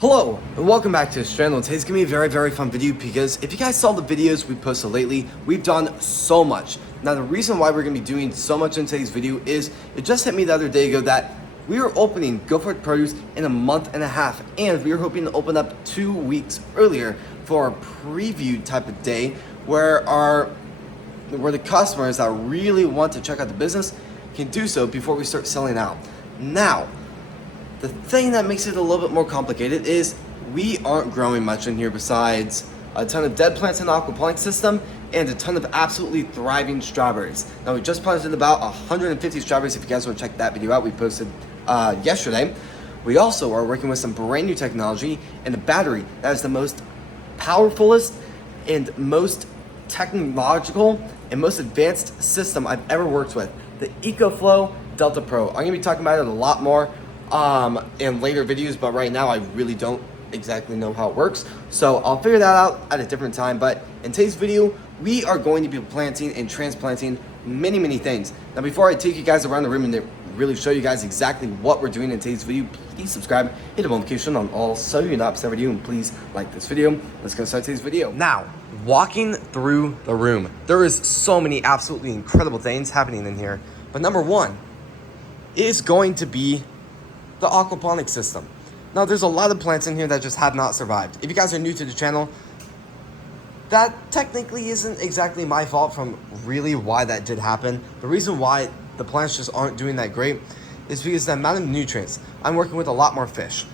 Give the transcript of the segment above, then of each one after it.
Hello, and welcome back to Transplanting. Today's gonna be a very fun video because if you guys saw the videos we posted lately, we've done so much. Now the reason why we're gonna be doing so much in today's video is it just hit me the other day ago that we are opening Go For It Produce in a month and a half, and we were hoping to open up 2 weeks earlier for a preview type of day where the customers that really want to check out the business can do so before we start selling out. Now, the thing that makes it a little bit more complicated is we aren't growing much in here besides a ton of dead plants in the aquaponics system and a ton of absolutely thriving strawberries. Now we just planted about 150 strawberries. If you guys want to check that video out, we posted yesterday. We also are working with some brand new technology and a battery that is the most powerfulest and most technological and most advanced system I've ever worked with, the EcoFlow Delta Pro. I'm gonna be talking about it a lot more in later videos, but right now I really don't exactly know how it works, so I'll figure that out at a different time. But in today's video, we are going to be planting and transplanting many things. Now before I take you guys around the room and really show you guys exactly what we're doing in today's video, please subscribe, hit the notification on all so you're not missing a video, and please like this video. Let's go start today's video. Now, walking through the room, there is so many absolutely incredible things happening in here, but number one is going to be the aquaponics system. Now there's a lot of plants in here that just have not survived. If you guys are new to the channel, that technically isn't exactly my fault from really why that did happen. The reason why the plants just aren't doing that great is because the amount of nutrients. I'm working with a lot more fish,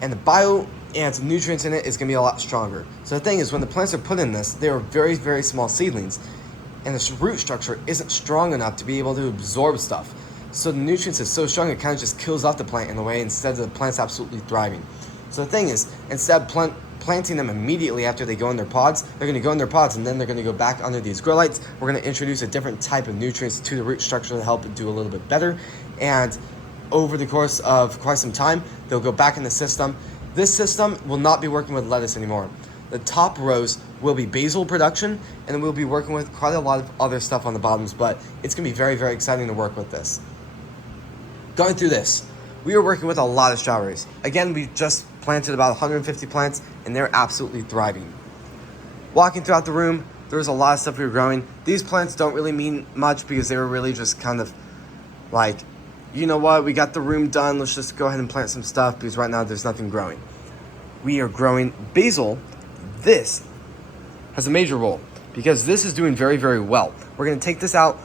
and the bio and nutrients in it is gonna be a lot stronger. So the thing is, when the plants are put in this, they are very small seedlings, and the root structure isn't strong enough to be able to absorb stuff. So the nutrients is so strong, it kind of just kills off the plant in a way instead of the plant's absolutely thriving. So the thing is, instead of planting them immediately after they go in their pods, they're going to go in their pods and then they're going to go back under these grow lights. We're going to introduce a different type of nutrients to the root structure to help it do a little bit better. And over the course of quite some time, they'll go back in the system. This system will not be working with lettuce anymore. The top rows will be basil production, and then we'll be working with quite a lot of other stuff on the bottoms, but it's going to be very exciting to work with this. Going through this, we are working with a lot of strawberries. Again, we just planted about 150 plants, and they're absolutely thriving. Walking throughout the room, there was a lot of stuff we were growing. These plants don't really mean much because they were really just kind of like, you know what, we got the room done, let's just go ahead and plant some stuff because right now there's nothing growing. We are growing basil. This has a major role because this is doing very well. We're gonna take this out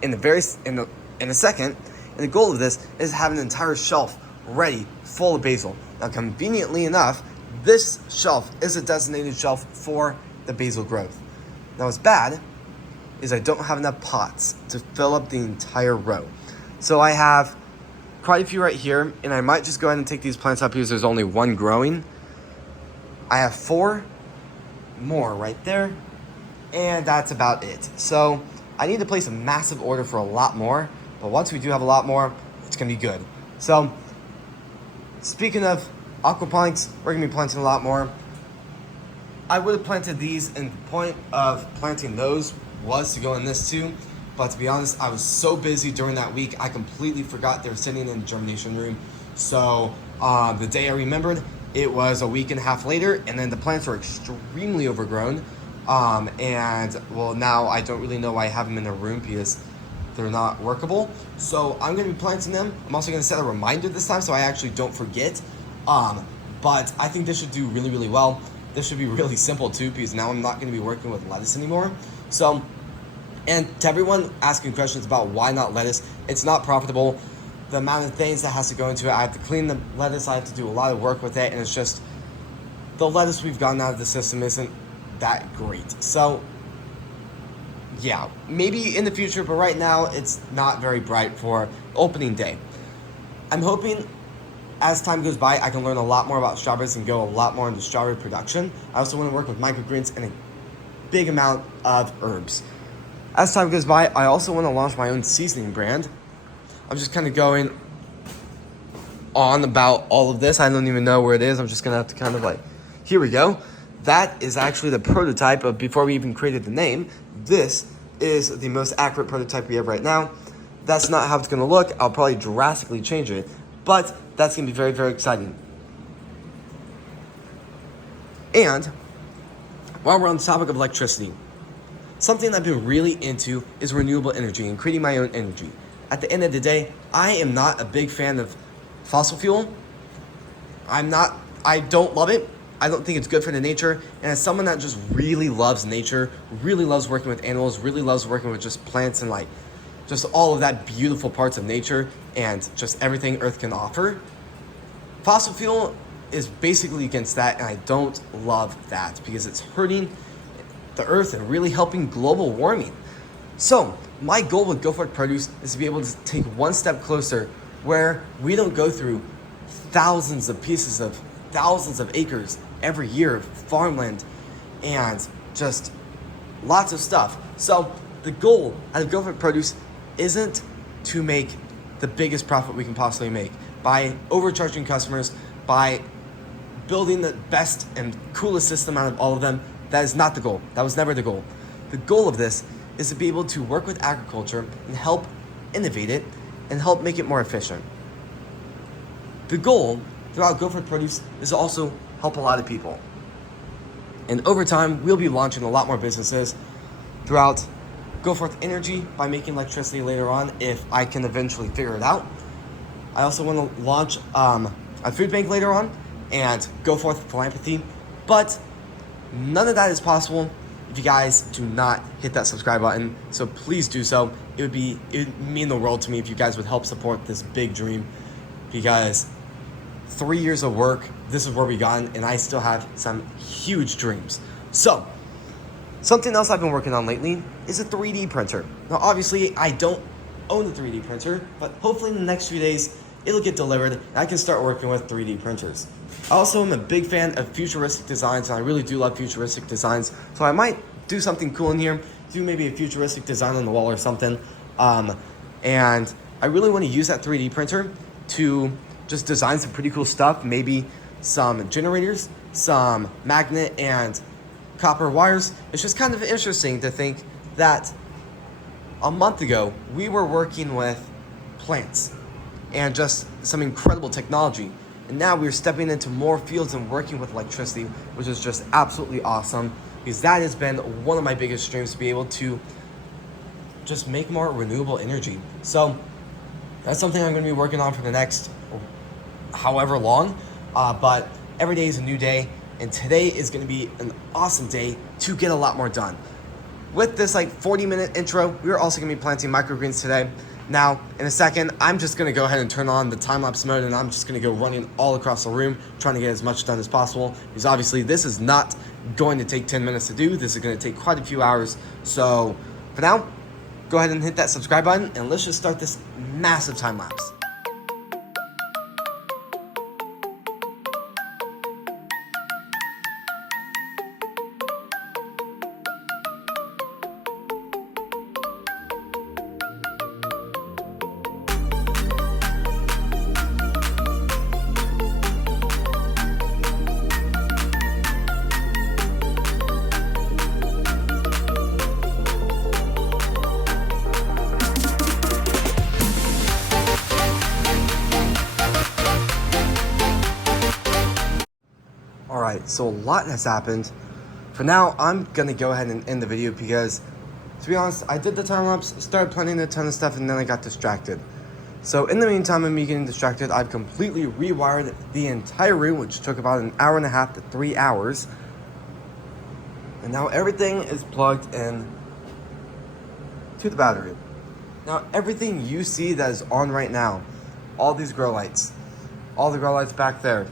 in a second. And the goal of this is to have an entire shelf ready, full of basil. Now, conveniently enough, this shelf is a designated shelf for the basil growth. Now, what's bad is I don't have enough pots to fill up the entire row. So I have quite a few right here, and I might just go ahead and take these plants up because there's only one growing. I have 4 more right there, and that's about it. So I need to place a massive order for a lot more. But once we do have a lot more, it's gonna be good. So, speaking of aquaponics, we're gonna be planting a lot more. I would have planted these, and the point of planting those was to go in this too. But to be honest, I was so busy during that week, I completely forgot they were sitting in the germination room. So, the day I remembered, it was a week and a half later, and then the plants were extremely overgrown. And well, now I don't really know why I have them in a room because they're not workable. So I'm gonna be planting them. I'm also gonna set a reminder this time so I actually don't forget. But I think this should do really well. This should be really simple too because now I'm not gonna be working with lettuce anymore. So, and to everyone asking questions about why not lettuce, it's not profitable. The amount of things that has to go into it, I have to clean the lettuce, I have to do a lot of work with it, and it's just, the lettuce we've gotten out of the system isn't that great. So, yeah, maybe in the future, but right now it's not very bright for opening day. I'm hoping as time goes by, I can learn a lot more about strawberries and go a lot more into strawberry production. I also want to work with microgreens and a big amount of herbs. As time goes by, I also want to launch my own seasoning brand. I'm just kind of going on about all of this. I don't even know where it is. I'm just going to have to kind of like, here we go. That is actually the prototype of before we even created the name. This is the most accurate prototype we have right now. That's not how it's gonna look. I'll probably drastically change it, but that's gonna be very exciting. And while we're on the topic of electricity, something I've been really into is renewable energy and creating my own energy. At the end of the day, I am not a big fan of fossil fuel. I don't love it. I don't think it's good for the nature. And as someone that just really loves nature, really loves working with animals, really loves working with just plants and like just all of that beautiful parts of nature and just everything Earth can offer, fossil fuel is basically against that, and I don't love that because it's hurting the Earth and really helping global warming. So my goal with Go Forth Produce is to be able to take one step closer where we don't go through thousands of pieces of thousands of acres every year of farmland and just lots of stuff. So the goal out of Go Forth Produce isn't to make the biggest profit we can possibly make by overcharging customers, by building the best and coolest system out of all of them. That is not the goal. That was never the goal. The goal of this is to be able to work with agriculture and help innovate it and help make it more efficient. The goal throughout Go Forth Produce is to also help a lot of people. And over time, we'll be launching a lot more businesses throughout Go Forth Energy by making electricity later on if I can eventually figure it out. I also want to launch a food bank later on and Go Forth Philanthropy, but none of that is possible if you guys do not hit that subscribe button. So please do so. It would mean the world to me if you guys would help support this big dream, because 3 years of work, this is where we gotten, and I still have some huge dreams. So something else I've been working on lately is a 3D printer. Now obviously I don't own a 3D printer, but hopefully in the next few days it'll get delivered and I can start working with 3D printers. I also am a big fan of futuristic designs, and I really do love futuristic designs, so I might do something cool in here, do maybe a futuristic design on the wall or something. And I really want to use that 3D printer to just design some pretty cool stuff, maybe some generators, some magnet and copper wires. It's just kind of interesting to think that a month ago we were working with plants and just some incredible technology, and now we're stepping into more fields and working with electricity, which is just absolutely awesome, because that has been one of my biggest dreams, to be able to just make more renewable energy. So that's something I'm going to be working on for the next however long, but every day is a new day, and today is going to be an awesome day to get a lot more done. With this 40-minute intro, we're also going to be planting microgreens today. Now, in a second, I'm just going to go ahead and turn on the time-lapse mode, and I'm just going to go running all across the room, trying to get as much done as possible, because obviously this is not going to take 10 minutes to do. This is going to take quite a few hours. So for now, go ahead and hit that subscribe button, and let's just start this massive time-lapse. Alright, so a lot has happened. For now, I'm gonna go ahead and end the video because, to be honest, I did the time lapse, started planning a ton of stuff, and then I got distracted. So in the meantime of me getting distracted, I've completely rewired the entire room, which took about an hour and a half to 3 hours. And now everything is plugged in to the battery. Now everything you see that is on right now, all these grow lights, all the grow lights back there,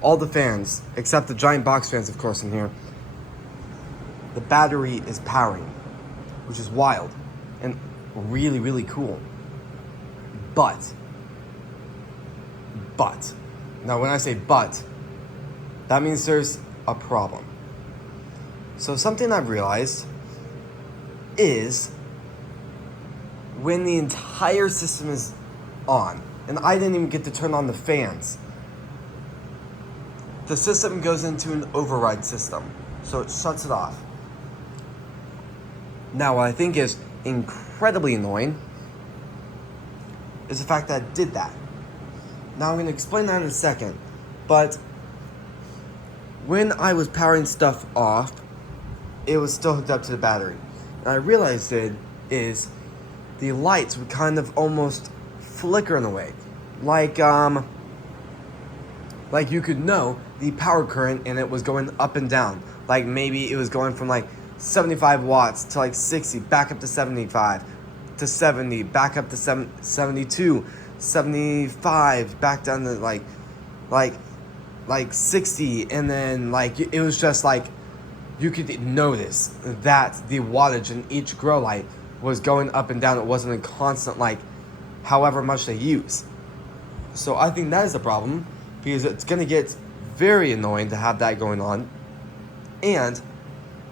all the fans, except the giant box fans, of course, in here, the battery is powering, which is wild and really, really cool. But, now when I say but, that means there's a problem. So something I've realized is when the entire system is on, and I didn't even get to turn on the fans, the system goes into an override system, so it shuts it off. Now, what I think is incredibly annoying is the fact that it did that. Now, I'm going to explain that in a second, but when I was powering stuff off, it was still hooked up to the battery. And I realized it is the lights would kind of almost flicker in a way. Like you could know the power current and it was going up and down. Like maybe it was going from like 75 watts to like 60, back up to 75, to 70, back up to 72, 75, back down to like 60, and then like it was just like you could notice that the wattage in each grow light was going up and down. It wasn't a constant like however much they use. So I think that is a problem, because it's going to get very annoying to have that going on, and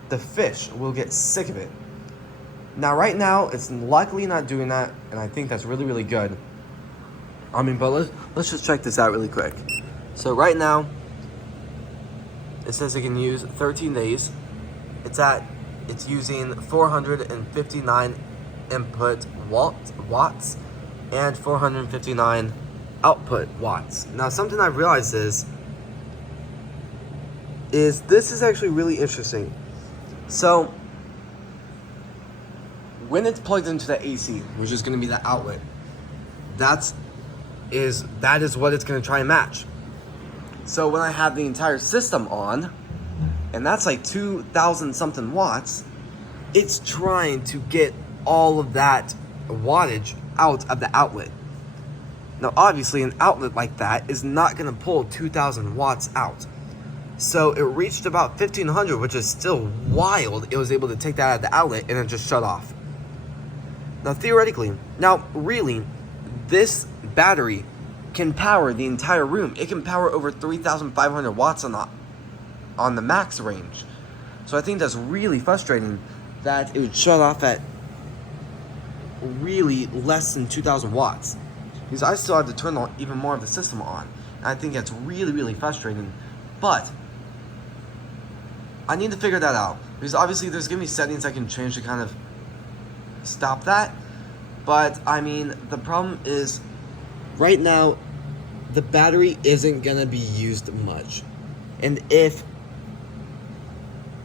the fish will get sick of it. Now right now it's likely not doing that, and I think that's really, really good. I mean, but let's just check this out really quick. So right now it says it can use 13 days. It's using 459 input watts and 459 output watts. Now something I realized is this is actually really interesting. So when it's plugged into the AC, which is going to be the outlet, that is what it's going to try and match. So when I have the entire system on, and that's like 2,000 something watts, it's trying to get all of that wattage out of the outlet. Now obviously an outlet like that is not going to pull 2,000 watts out. So it reached about 1,500, which is still wild. It was able to take that out of the outlet and then just shut off. Now theoretically, really, this battery can power the entire room. It can power over 3,500 watts on the max range. So I think that's really frustrating that it would shut off at really less than 2,000 watts. Because I still have to turn on even more of the system on. And I think that's really, really frustrating. But I need to figure that out. Because obviously there's going to be settings I can change to kind of stop that. But I mean, the problem is right now the battery isn't going to be used much. And if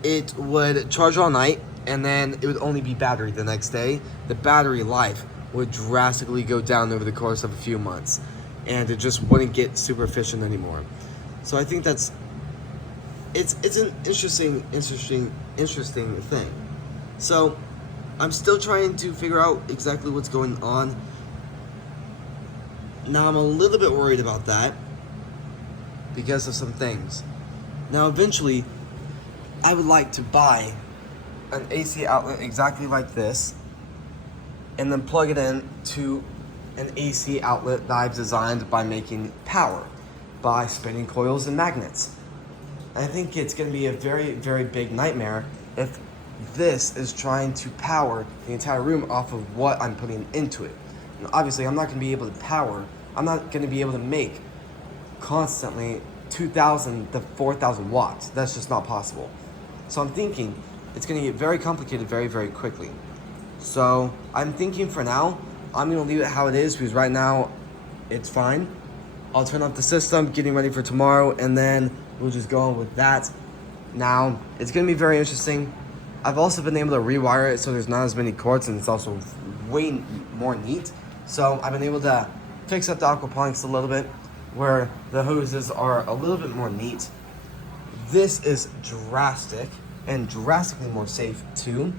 it would charge all night and then it would only be battery the next day, the battery life would drastically go down over the course of a few months, and it just wouldn't get super efficient anymore. So I think it's an interesting thing. So I'm still trying to figure out exactly what's going on. Now I'm a little bit worried about that because of some things. Now eventually I would like to buy an AC outlet exactly like this and then plug it in to an AC outlet that I've designed by making power, by spinning coils and magnets. I think it's going to be a very, very big nightmare if this is trying to power the entire room off of what I'm putting into it. And obviously I'm not going to be able to I'm not going to be able to make constantly 2,000 to 4,000 watts. That's just not possible. So I'm thinking it's going to get very complicated very, very quickly. So I'm thinking for now, I'm going to leave it how it is, because right now it's fine. I'll turn off the system, getting ready for tomorrow, and then we'll just go on with that. Now, it's going to be very interesting. I've also been able to rewire it so there's not as many cords, and it's also way more neat. So I've been able to fix up the aquaponics a little bit, where the hoses are a little bit more neat. This is drastic and drastically more safe too.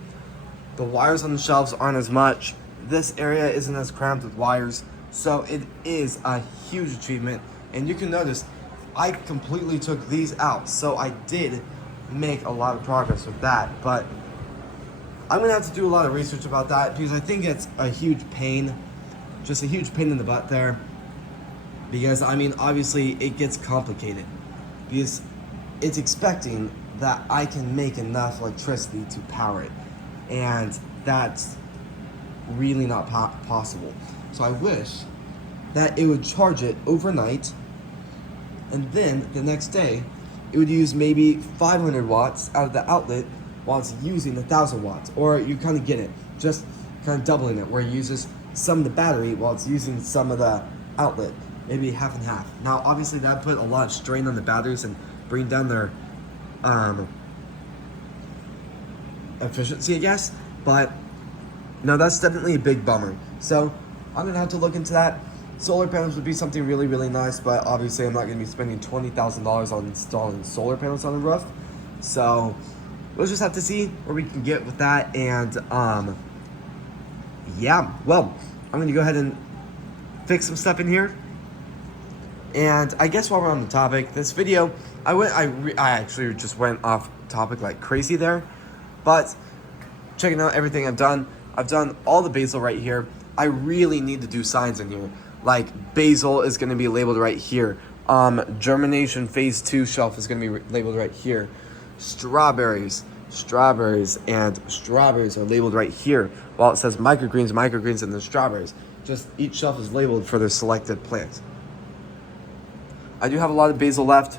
The wires on the shelves aren't as much. This area isn't as cramped with wires, so it is a huge achievement. And you can notice I completely took these out, so I did make a lot of progress with that. But I'm gonna have to do a lot of research about that, because I think it's a huge pain, just a huge pain in the butt there. Because I mean, obviously it gets complicated, because it's expecting that I can make enough electricity to power it, and that's really not possible. So I wish that it would charge it overnight, and then the next day it would use maybe 500 watts out of the outlet while it's using 1,000 watts. Or you kind of get it, just kind of doubling it, where it uses some of the battery while it's using some of the outlet, maybe half and half. Now obviously that put a lot of strain on the batteries and bring down their efficiency, I guess. But no, that's definitely a big bummer. So I'm gonna have to look into that. Solar panels would be something really, really nice, but obviously I'm not gonna be spending $20,000 on installing solar panels on the roof. So we'll just have to see where we can get with that. And yeah, well, I'm gonna go ahead and fix some stuff in here. And I guess while we're on the topic, this video, I actually just went off topic like crazy there, but checking out everything I've done all the basil right here. I really need to do signs in here. Like basil is gonna be labeled right here. Germination phase 2 shelf is gonna be labeled right here. Strawberries and strawberries are labeled right here. While it says microgreens, and the strawberries. Just each shelf is labeled for their selected plants. I do have a lot of basil left.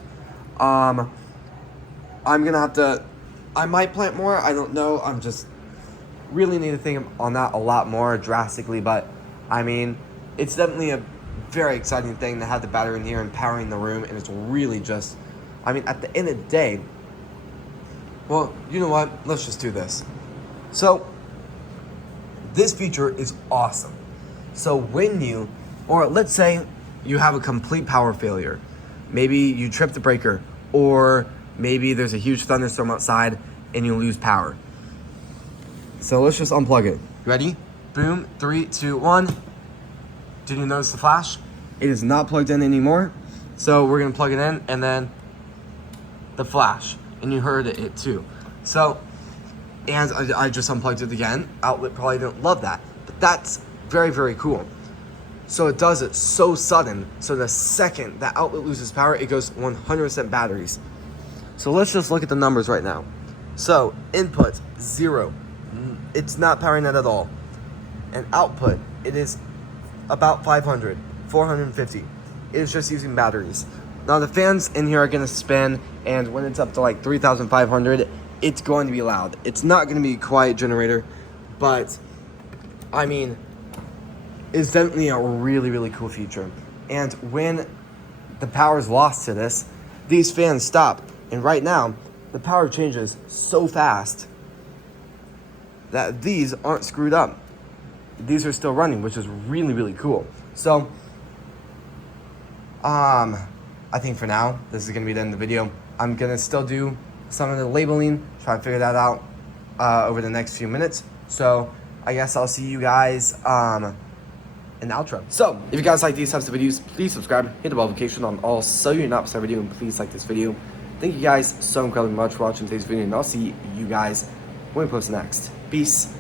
I'm gonna have to, I might plant more, I don't know. I'm just really need to think on that a lot more drastically, but I mean, it's definitely a very exciting thing to have the battery in here and powering the room, and it's really just, I mean, at the end of the day, well, you know what? Let's just do this. So, this feature is awesome. So when you, or let's say you have a complete power failure, maybe you trip the breaker, or maybe there's a huge thunderstorm outside and you lose power. So let's just unplug it. Ready? Boom, 3, 2, 1. Did you notice the flash? It is not plugged in anymore. So we're gonna plug it in, and then the flash. And you heard it too. So, and I just unplugged it again. Outlet probably didn't love that, but that's very, very cool. So it does it so sudden. So the second that outlet loses power, it goes 100% batteries. So let's just look at the numbers right now. So input 0, it's not powering that at all. And output, it is about 500, 450. It is just using batteries. Now the fans in here are gonna spin, and when it's up to like 3,500, it's going to be loud. It's not gonna be a quiet generator, but I mean, it's definitely a really, really cool feature. And when the power is lost to this, these fans stop. And right now, the power changes so fast that these aren't screwed up. These are still running, which is really, really cool. So, I think for now, this is gonna be the end of the video. I'm gonna still do some of the labeling, try to figure that out over the next few minutes. So, I guess I'll see you guys in the outro. So, if you guys like these types of videos, please subscribe, hit the notification on all so you're not missing a video, and please like this video. Thank you guys so incredibly much for watching today's video, and I'll see you guys when we post next. Peace.